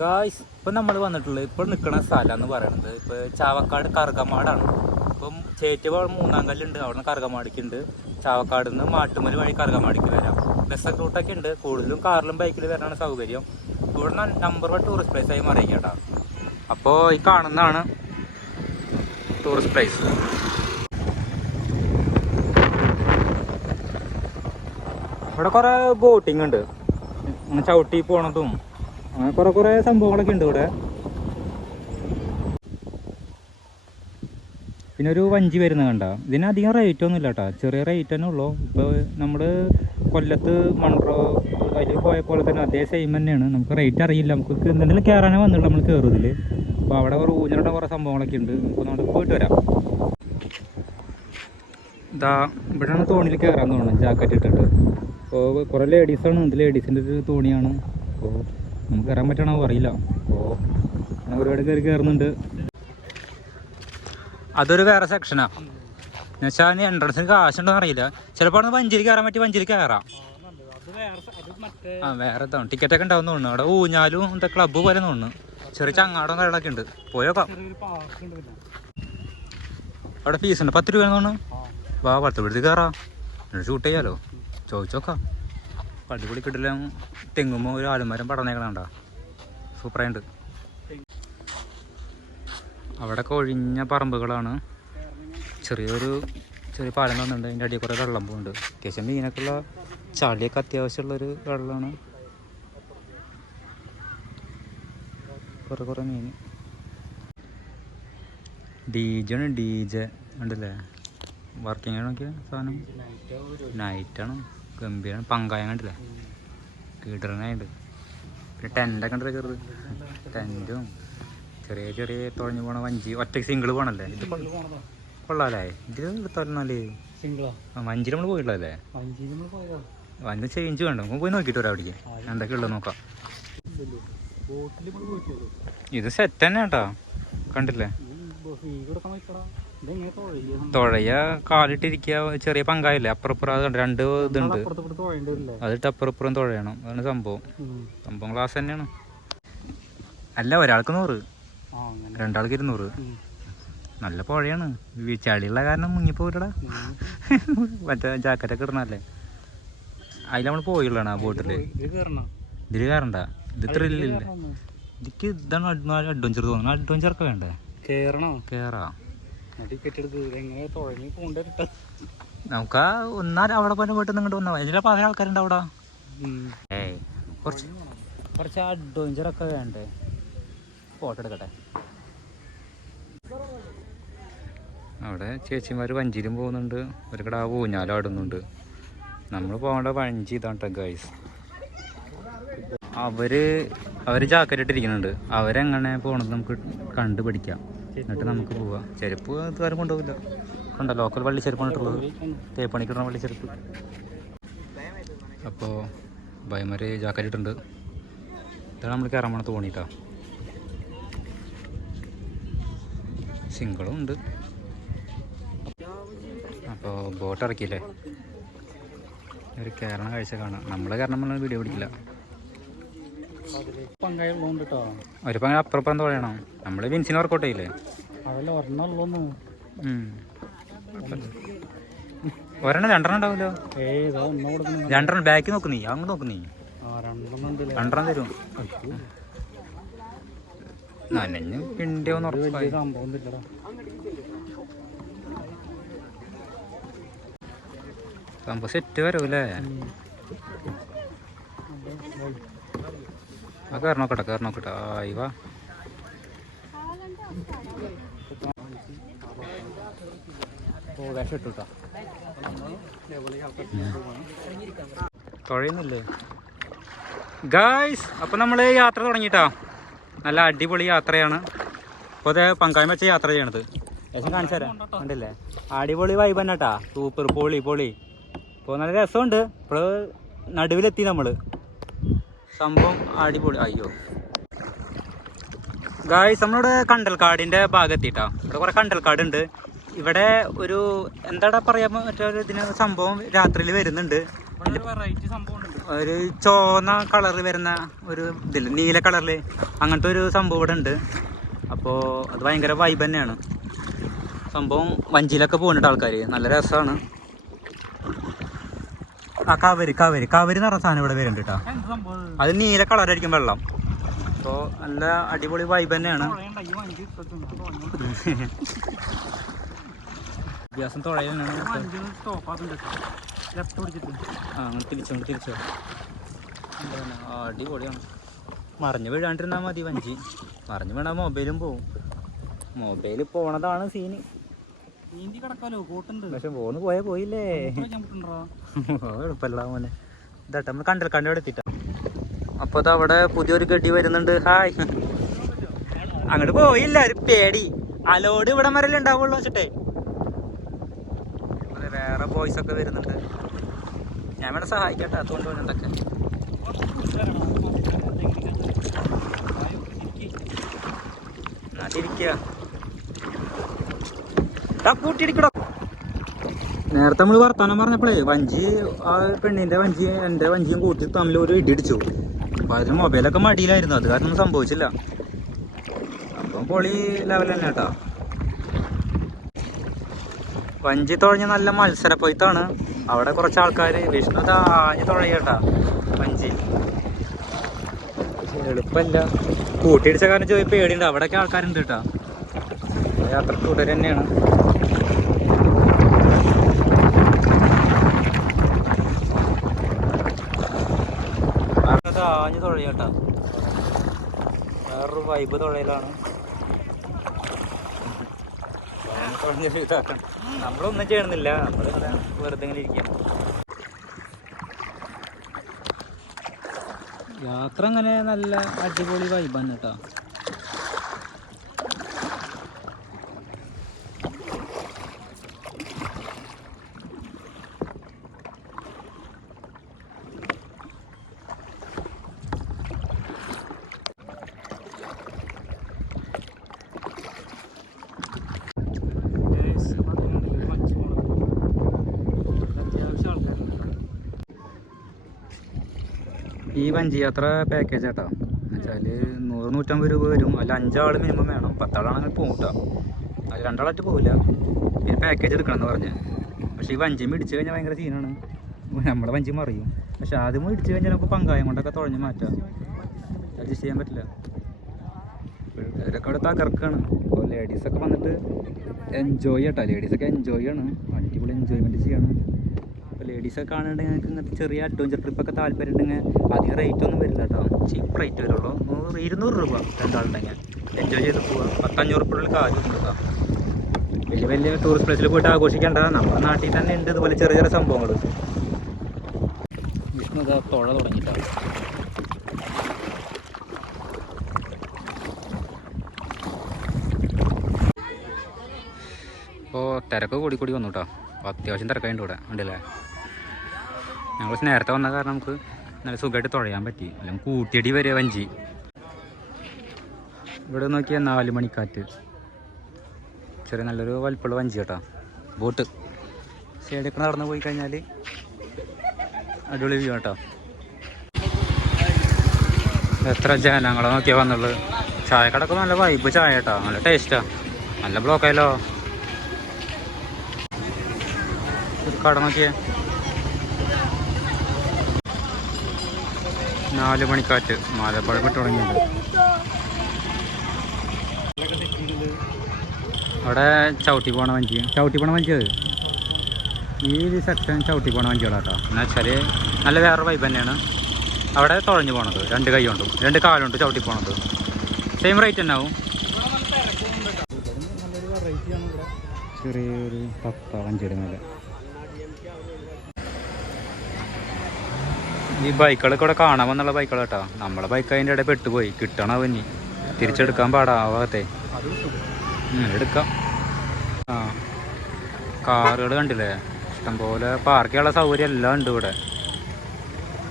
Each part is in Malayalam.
ഗായ്സ് ഇപ്പം നമ്മൾ വന്നിട്ടുള്ളത് ഇപ്പോൾ നിൽക്കുന്ന സ്ഥലം എന്ന് പറയുന്നത് ഇപ്പോൾ ചാവക്കാട് കറുകമാടാണ്. ഇപ്പം ചേറ്റുപാട് മൂന്നാം കല്ലുണ്ട്. അവിടെ നിന്ന് കറുകമാടിക്കുണ്ട്. ചാവക്കാട് നിന്ന് മാട്ടുമല വഴി കറുകമാടിക്ക് വരാം. ബസ്സൊക്കെ റൂട്ടൊക്കെ ഉണ്ട്. കൂടുതലും കാറിലും ബൈക്കിലും വരാനാണ് സൗകര്യം. ഇവിടെ നിന്ന് നമ്പർ വൺ ടൂറിസ്റ്റ് പ്ലേസ് ആയി മാറിയിക്കേട്ടാ അപ്പോൾ ഈ കാണുന്നതാണ് ടൂറിസ്റ്റ് പ്ലേസ് ഇവിടെ കുറെ ബോട്ടിംഗ് ഉണ്ട്. ചവിട്ടി പോണതും അങ്ങനെ കുറെ കുറെ സംഭവങ്ങളൊക്കെ ഉണ്ട് ഇവിടെ. പിന്നെ ഒരു വഞ്ചി വരുന്ന കണ്ട. ഇതിനധികം റേറ്റ് ഒന്നും ഇല്ല കേട്ടോ ചെറിയ റേറ്റ് തന്നെ ഉള്ളൂ. ഇപ്പോൾ നമ്മൾ കൊല്ലത്ത് മൺറോ അതിൽ പോയ പോലെ തന്നെ അതേ സെയിം തന്നെയാണ്. നമുക്ക് റേറ്റ് അറിയില്ല. നമുക്ക് എന്തെങ്കിലും കയറാനേ വന്നുള്ളൂ നമ്മൾ കയറും ഇതിൽ അപ്പോൾ അവിടെ കുറേ ഊഞ്ഞിലുള്ള കുറേ സംഭവങ്ങളൊക്കെ ഉണ്ട്. നമുക്ക് നമ്മൾ പോയിട്ട് വരാം. ഇതാ ഇവിടെയാണ് തോണിയിൽ കയറാൻ തോന്നുന്നത്. ജാക്കറ്റ് ഇട്ടിട്ട്. അപ്പോൾ കുറേ ലേഡീസാണ് ഇത് ലേഡീസിന്റെ ഒരു തോണിയാണ്. അപ്പോൾ നമുക്ക് കയറാൻ പറ്റണോ അറിയില്ല. അപ്പോൾ അങ്ങനെ ഒരുപാട് കയറി കയറുന്നുണ്ട് അതൊരു വേറെ സെക്ഷനാ എന്നുവെച്ചാൽ എൻട്രൻസിന് കാശുണ്ടോ അറിയില്ല. ചിലപ്പോൾ വഞ്ചിരി കയറാൻ പറ്റി വഞ്ചിരി കയറാം. ആ വേറെ ഇതാണ്. ടിക്കറ്റ് ഒക്കെ ഉണ്ടാവും തോന്നുന്നു. അവിടെ ഊഞ്ഞാലും എന്താ ക്ലബ്ബ് പോലെ തോന്നുന്നു. ചെറിയ ചങ്ങാടം കാര്യങ്ങളൊക്കെ ഉണ്ട്. പോയോക്കാം അവിടെ ഫീസ് ഉണ്ട്. പത്ത് രൂപ തോന്നുന്നു. വാ പത്ത് പിടിച്ച് കയറാം. ഷൂട്ട് ചെയ്യാലോ. ചോദിച്ചോക്കാം. അടിപൊളി കിട്ടില്ല തെങ്ങുമ്പോൾ ഒരു ആലുമരം പടന്നേക്കണണ്ട സൂപ്പറായിട്ട് അവിടെ ഒഴിഞ്ഞ പറമ്പുകളാണ്. ചെറിയൊരു ചെറിയ പാലം വന്നിട്ടുണ്ട് അതിന്റെ അടിയിൽ കുറേ വെള്ളം പോകുന്നുണ്ട് അത്യാവശ്യം മീനൊക്കെയുള്ള ചളിയൊക്കെ അത്യാവശ്യമുള്ളൊരു വെള്ളമാണ് കുറേ കുറേ മീൻ. ഡി ജെ ആണ് ഡി ജെ ഉണ്ടല്ലേ വർക്കിംഗ് നോക്കിയ സാധനം? നൈറ്റാണ് ഗംഭീരാണ് പങ്കായം കണ്ടില്ലേ? കീടറനായിട്ട് പിന്നെ ടെന്റൊക്കെ ഉണ്ടല്ലോ ചെറുത്. ടെന്റും ചെറിയ ചെറിയ തുഴഞ്ഞു പോണ വഞ്ചി. ഒറ്റയ്ക്ക് സിംഗിൾ പോണല്ലേ? ഇത് കൊള്ള- കൊള്ളാല്ലേ ഇതിൽ എടുത്താലേ സിംഗിളോ വഞ്ചി നമ്മൾ പോയിട്ടുള്ളതല്ലേ? വഞ്ചി ചേഞ്ച് വേണ്ട. നമുക്ക് പോയി നോക്കിയിട്ട് വരാം അവിടേക്ക് എന്തൊക്കെ ഉള്ളത് നോക്കാം. ഇത് സെറ്റ് തന്നെ കേട്ടോ കണ്ടില്ലേ? തുഴയ കാലിട്ടിരിക്കുക ചെറിയ പങ്കായില്ലേ? അപ്പുറപ്പുറം രണ്ട് ഇതുണ്ട്. അതിട്ട് അപ്പുറപ്പുറം തുഴയണം. അതാണ് സംഭവം. സംഭവം ക്ലാസ് തന്നെയാണ്. അല്ല ഒരാൾക്ക് നൂറ്. രണ്ടാൾക്ക് ഇരുന്നൂറ്. നല്ല പുഴയാണ്. ചളിയുള്ള കാരണം മുങ്ങിപ്പോയില്ലടാ മറ്റേ ജാക്കറ്റൊക്കെ ഇടണല്ലേ അതിൽ നമ്മൾ പോയുള്ളതാണ് ആ ബോട്ടിൽ ഇതിൽ കയറണ്ട ഇത് ത്രില്ലില്ല ഇതിക്ക് ഇതാണ് അഡ്വഞ്ചർ തോന്നുന്നു. അഡ്വഞ്ചർ ഒക്കെ വേണ്ടേ? കയറണോ കേറാ. നമുക്ക് ആ ഒന്നാ അവിടെ പോലെ പോയിട്ട് നിങ്ങോട്ട് വന്നാൽ ഇതിലെ പല ആൾക്കാരുണ്ട് അവിടെ. ഏയ് കുറച്ച് കുറച്ച് അഡ്വഞ്ചർ ഒക്കെ വേണ്ടേ? ഫോട്ടോ എടുക്കട്ടെ. അവിടെ ചേച്ചിമാർ വഞ്ചിയിലും പോകുന്നുണ്ട്. ഒരു കട ഊഞ്ഞാലാടുന്നുണ്ട് നമ്മൾ പോകേണ്ട വഞ്ചി ഇതാണ് ഗൈസ് അവർ അവർ ജാക്കറ്റ് ഇട്ടിരിക്കുന്നുണ്ട്. അവരെങ്ങനെ പോകണത് നമുക്ക് കണ്ടു പഠിക്കാം എന്നിട്ട് നമുക്ക് പോവാം. ചെരുപ്പ് ഇതുവരെ കൊണ്ടുപോകില്ല കണ്ടോ ലോക്കൽ വള്ളി ചെരുപ്പാണ് ഇട്ടുള്ളത് തേപ്പണിക്കിടുന്ന വള്ളി ചെരുപ്പ്. അപ്പോൾ ഭയമാര് ജാക്കറ്റ് ഇട്ടുണ്ട് ഇതാണ് നമ്മൾ കയറാൻ പോണ തോന്നിട്ടാ സിംഗിളും ഉണ്ട്. അപ്പോൾ ബോട്ട് ഇറക്കിയില്ലേ? ഒരു കയറണ കാഴ്ച കാണാം. നമ്മൾ കയറണം വീഡിയോ പിടിക്കില്ല. ഒരു പങ്ക് അപ്പുറപ്പുറം തുഴയണം നമ്മൾ വിൻസിന് വർക്കൗട്ട് ചെയ്യില്ലേ? അതല്ല ഒരെണ്ണം രണ്ടെണ്ണം ഉണ്ടാവില്ലോ രണ്ടെണ്ണം ബാക്കി നോക്ക് നീ അങ്ങ് നോക്ക് നീ. രണ്ടെണ്ണം തരും. നനഞ്ഞ് പിണ്ടിയോന്ന് ഉറപ്പായി. സംഭവം സെറ്റ് സെറ്റ് വരൂല്ലേ ആ കയറി നോക്കട്ടെ കയറി നോക്കട്ടെ. ആയി വാ. ഓ വിഷം ഇട്ടു കേട്ടോ തുഴയുന്നില്ലേ? ഗായ്സ് അപ്പോൾ നമ്മൾ യാത്ര തുടങ്ങിയിട്ടാ. നല്ല അടിപൊളി യാത്രയാണ്. അപ്പോൾ അതെ പങ്കായം വെച്ച യാത്ര ചെയ്യണത്. ഏകദേശം കാണിച്ചു തരാം. കണ്ടില്ലേ? അടിപൊളി വൈബ് തന്നെ കേട്ടാ സൂപ്പർ പൊളി പൊളി. ഇപ്പോൾ നല്ല രസമുണ്ട്. ഇപ്പോൾ നടുവിലെത്തി നമ്മൾ സംഭവം അടിപൊളി. അയ്യോ. ഗായ്സ് നമ്മളിവിടെ കണ്ടൽക്കാടിന്റെ ഭാഗത്തിട്ടാ ഇവിടെ കുറേ കണ്ടൽക്കാട് ഉണ്ട് ഇവിടെ ഒരു എന്താടാ പറയാ മറ്റൊരു ഇതിന് സംഭവം രാത്രിയിൽ വരുന്നുണ്ട്. ഒരു സംഭവം ഉണ്ട് ഒരു ചോന്ന കളറിൽ വരുന്ന ഒരു ഇതില്ല നീല കളറിൽ അങ്ങനത്തെ ഒരു സംഭവം ഇവിടെ ഉണ്ട്. അപ്പോൾ അത് ഭയങ്കര വൈബ് തന്നെയാണ്. സംഭവം വഞ്ചിയിലൊക്കെ പോകുന്നുണ്ട് ആൾക്കാർ നല്ല രസമാണ് ആ കവര് കവര് കവര് എന്ന് പറഞ്ഞ സാധനം ഇവിടെ വരുന്നുണ്ട് കേട്ടോ? അത് നീല കളറായിരിക്കും വെള്ളം അപ്പോൾ നല്ല അടിപൊളി വൈബ് തന്നെയാണ്. വ്യത്യാസം തുഴയാണ്. ആ തിരിച്ചോ അടിപൊളിയാണ് മറിഞ്ഞു വീഴാണ്ടിരുന്നാൽ മതി വഞ്ചി മറിഞ്ഞു വീണാൽ മൊബൈലും പോവും മൊബൈൽ പോണതാണ് സീന് നീന്തി കിടക്കാലോ കൂട്ടുണ്ട്. പക്ഷെ പോന്ന് പോയില്ലേ. എളുപ്പല്ല മോനെ. ഇതാട്ടെ നമ്മൾ കണ്ടൽ എത്തിട്ട. അത് അവിടെ പുതിയൊരു ഗഡി വരുന്നുണ്ട്. ഹായ്. അങ്ങോട്ട് പോയില്ല ഒരു പേടി. അലോട് ഇവിടെ വരല്ലേ ഉണ്ടാവുള്ളൂ വെച്ചിട്ടേ. വേറെ ബോയ്സ് ഒക്കെ വരുന്നുണ്ട്. ഞാൻ ഇവിടെ സഹായിക്കട്ടെ അതുകൊണ്ട് വരുന്നുണ്ടൊക്കെ നാട്ടിരിക്കുക നേരത്തെ നമ്മൾ വർത്താനം പറഞ്ഞപ്പോഴേ വഞ്ചി ആ പെണ്ണിന്റെ വഞ്ചി എന്റെ വഞ്ചിയും കൂട്ടി തമ്മിൽ ഒരു ഇടിച്ചു. അപ്പൊ അതിന് മൊബൈലൊക്കെ മടിയിലായിരുന്നു അത് കാരണം സംഭവിച്ചില്ല. അപ്പം പൊളി ലെവൽ തന്നെ വഞ്ചി തുഴഞ്ഞ നല്ല മത്സര പൊയ്ത്താണ്. അവിടെ കുറച്ച് ആൾക്കാര് വിഷ്ണു താഞ്ഞ് തുഴയട്ടാ വഞ്ചി. എളുപ്പല്ല. കൂട്ടിയിടിച്ച കാരണം ചോദിച്ചു പേടിയുണ്ട്. അവിടെയൊക്കെ ആൾക്കാരുണ്ട് കേട്ടാ. യാത്ര തുടർ തന്നെയാണ്. ആഞ്ഞു തുഴയട്ടാ വേറൊരു വൈബ് തുഴയിലാണ് നമ്മളൊന്നും ചെയ്യണമെന്നില്ല നമ്മളിങ്ങനെ വെറുതെ ഇങ്ങനെ ഇരിക്കാം. യാത്ര അങ്ങനെ നല്ല അടിപൊളി വൈബാണ് കേട്ടോ ഈ വഞ്ചി യാത്ര പാക്കേജ് കേട്ടോ എന്നുവെച്ചാൽ നൂറ് നൂറ്റമ്പത് രൂപ വരും. അതിൽ അഞ്ചാൾ മിനിമം വേണം. പത്താളാണെങ്കിൽ പോകും കേട്ടോ അത് രണ്ടാളായിട്ട് പോകില്ല പിന്നെ പാക്കേജ് എടുക്കണം എന്ന് പറഞ്ഞ്. പക്ഷേ ഈ വഞ്ചി ഇടിച്ചു കഴിഞ്ഞാൽ ഭയങ്കര സീനാണ് നമ്മുടെ വഞ്ചി മറിയും. പക്ഷെ ആദ്യം ഇടിച്ചു കഴിഞ്ഞാൽ നമുക്ക് പങ്കായം കൊണ്ടൊക്കെ തുഴഞ്ഞ് മാറ്റാം. അഡ്ജസ്റ്റ് ചെയ്യാൻ പറ്റില്ല. ഇവരൊക്കെ അവിടെ തകർക്കാണ്. അപ്പോൾ ലേഡീസൊക്കെ വന്നിട്ട് എൻജോയ് കേട്ടോ ലേഡീസൊക്കെ എൻജോയ് ആണ്. അടിപൊളി എൻജോയ്മെന്റ് ചെയ്യണം. അപ്പോൾ ലേഡീസൊക്കെ കാണുന്നുണ്ടെങ്കിൽ നിങ്ങൾക്ക് ഇങ്ങനത്തെ ചെറിയ അഡ്വഞ്ചർ ട്രിപ്പൊക്കെ താല്പര്യം ഉണ്ടെങ്കിൽ അധികം റേറ്റ് ഒന്നും വരില്ല കേട്ടോ. ചീപ്പ് റേറ്റ് വരുള്ളൂ. നൂറ് ഇരുന്നൂറ് രൂപ രണ്ടാളുണ്ടെങ്കിൽ. എൻജോയ് ചെയ്ത് പോവാം. പത്തഞ്ഞൂറ് രൂപയുടെ കാര്യം കൊടുക്കാം വലിയ വലിയ ടൂറിസ്റ്റ് പ്ലേസിൽ പോയിട്ട് ആഘോഷിക്കേണ്ട. നമ്മുടെ നാട്ടിൽ തന്നെ ഉണ്ട് ഇതുപോലെ ചെറിയ ചെറിയ സംഭവങ്ങൾ വിഷ്ണു തുഴ തുടങ്ങിയിട്ടാണ് ഇപ്പോൾ തിരക്ക് കൂടി കൂടി വന്നു കേട്ടോ. അത്യാവശ്യം തിരക്കായിട്ട് ഇവിടെ ഉണ്ടല്ലേ ഞങ്ങൾ നേരത്തെ വന്ന കാരണം നമുക്ക് നല്ല സുഖമായിട്ട് തുഴയാൻ പറ്റി. അല്ലെങ്കിൽ കൂട്ടിയടി വരെ വഞ്ചി. ഇവിടെ നോക്കിയാൽ നാല് മണിക്കാറ്റ്. ചെറിയ നല്ലൊരു വലിപ്പുള്ള വഞ്ചി കേട്ടോ. ബോട്ട്. സൈഡൊക്കെ നടന്നു പോയി കഴിഞ്ഞാൽ അടിപൊളി വ്യൂ കേട്ടോ. എത്ര ജനങ്ങളെ നോക്കിയാൽ വന്നുള്ളത്? ചായക്കടക്ക് നല്ല വൈബ് ചായ കേട്ടോ. നല്ല ടേസ്റ്റാണ് നല്ല ബ്ലോക്കായല്ലോ കട നോക്കിയേ നാല് മണിക്കാറ്റ്. മാലപ്പഴം വിട്ട് തുടങ്ങിയിട്ടുണ്ട് അവിടെ ചവിട്ടി പോണ വഞ്ചി ചവിട്ടി പോണ വഞ്ചി അത്? ഈ ഒരു സെക്ഷൻ ചവിട്ടി പോണ വഞ്ചികളാട്ടോ എന്ന് വെച്ചാൽ നല്ല വേറെ വൈബ് തന്നെയാണ്. അവിടെ തുഴഞ്ഞു പോണത്. രണ്ട് കൈ കൊണ്ടും. രണ്ട് കാലുണ്ട് ചവിട്ടി പോണത്. സെയിം റേറ്റ് തന്നെ ആവും. ചെറിയൊരു പത്ത വഞ്ചിയുടെ മേലെ. ഈ ബൈക്കുകളൊക്കെ ഇവിടെ കാണാൻ വന്നുള്ള ബൈക്കുകൾ കേട്ടോ. നമ്മളെ ബൈക്ക് അതിന്റെ ഇടയിൽ പെട്ടുപോയി. കിട്ടണം അവനി തിരിച്ചെടുക്കാൻ പാടാ ആ ഭാഗത്തെ. അത് എടുക്കാം. ആ കാറുകൾ കണ്ടില്ലേ? ഇഷ്ടംപോലെ പാർക്ക് സൗകര്യം എല്ലാം ഉണ്ട് ഇവിടെ.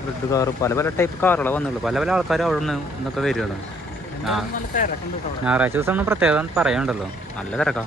റെഡ് കാറ് പല പല ടൈപ്പ് കാറുകളെ വന്നുള്ളൂ പല പല ആൾക്കാർ അവിടെ നിന്ന് ഇന്നൊക്കെ വരികയാണ്. ഞായറാഴ്ച ദിവസമാണ് പ്രത്യേകം പറയാനുണ്ടല്ലോ. നല്ല തിരക്കാ.